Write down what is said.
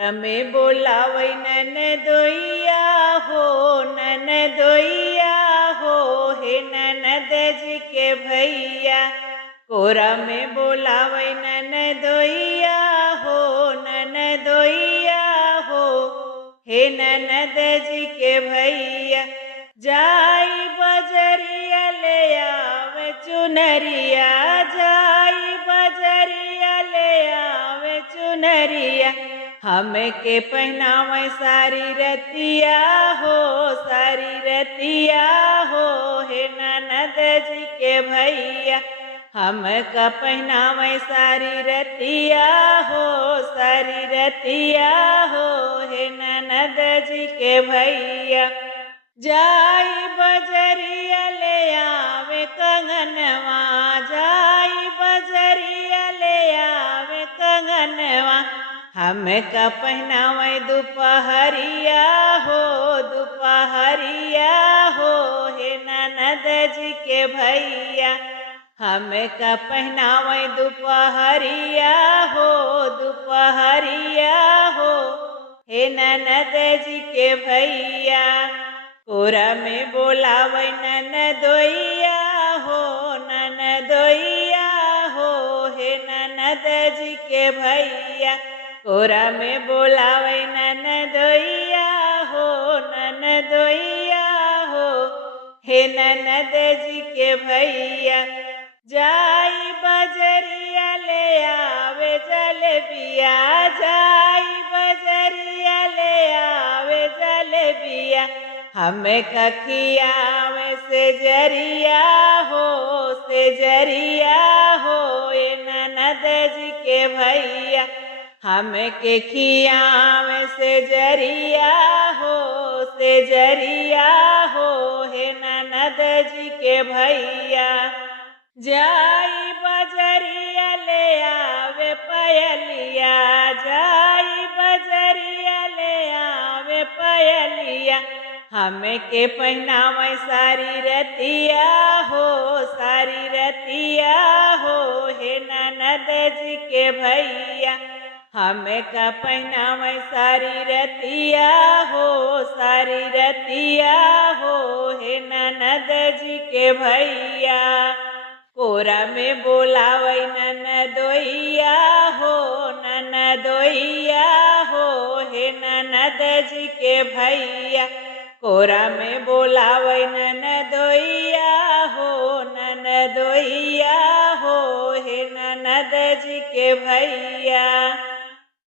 તમે બોલાવઈ નનદોઈયા हो ननदोइया हो हे ननद जी के भैया। कोरा में बोलावई ननदोइया हो ननदोइया हो हे ननद जी के भैया। जाई बजरिया ले आवे चुनरिया, जाई बजरिया ले आवे चुनरिया। हमें के पहनावे सारी रतिया हो, सारी रतिया हो हे ननद जी के भैया। हम का पहनावे सारी रतिया हो, सारी रतिया हो हे ननद जी के भैया। जाई बजरिया ले आवे कंगनवा, जाई बजरिया ले आवे कंगनवा। हमें का पहनावे दोपहरिया हो, दोपहरिया हो हे ननद जी के भैया। हमें का पहनावे दोपहरिया हो, दोपहरिया हो हे ननद जी के भैया। कोरा में बोलावे ननदोइया हो, ननदोइया हो हे ननद जी के भैया। कोरा में बोलावे ननदोइया हो, ननदोइया हो हे ननद जी के भैया। जाई बजरिया ले आवे जलेबिया, जाई बजरिया ले आवे जलेबिया। हमें कखियावे से जरिया हो, से जरिया हो ये ननद जी के भैया। हमें के खियावे से जरिया हो, से जरिया हो हे ननद जी के भैया। जाई बजरिया ले आवे पयलिया, जाई बजरिया ले आवे पयलिया। हमें के पहनावे सारी रतिया हो, सारी रतिया हो हे ननद जी के भैया। हमें का पहनावे सारी रतिया हो, सारी रतिया हो हे ननद जी के भैया। कोरा में बोलावे ननदोइया हो, ननदोइया हो हे ननद जी के भैया। कोरा में बोलावे ननदोइया हो, ननदोइया हो हे ननद जी के भैया।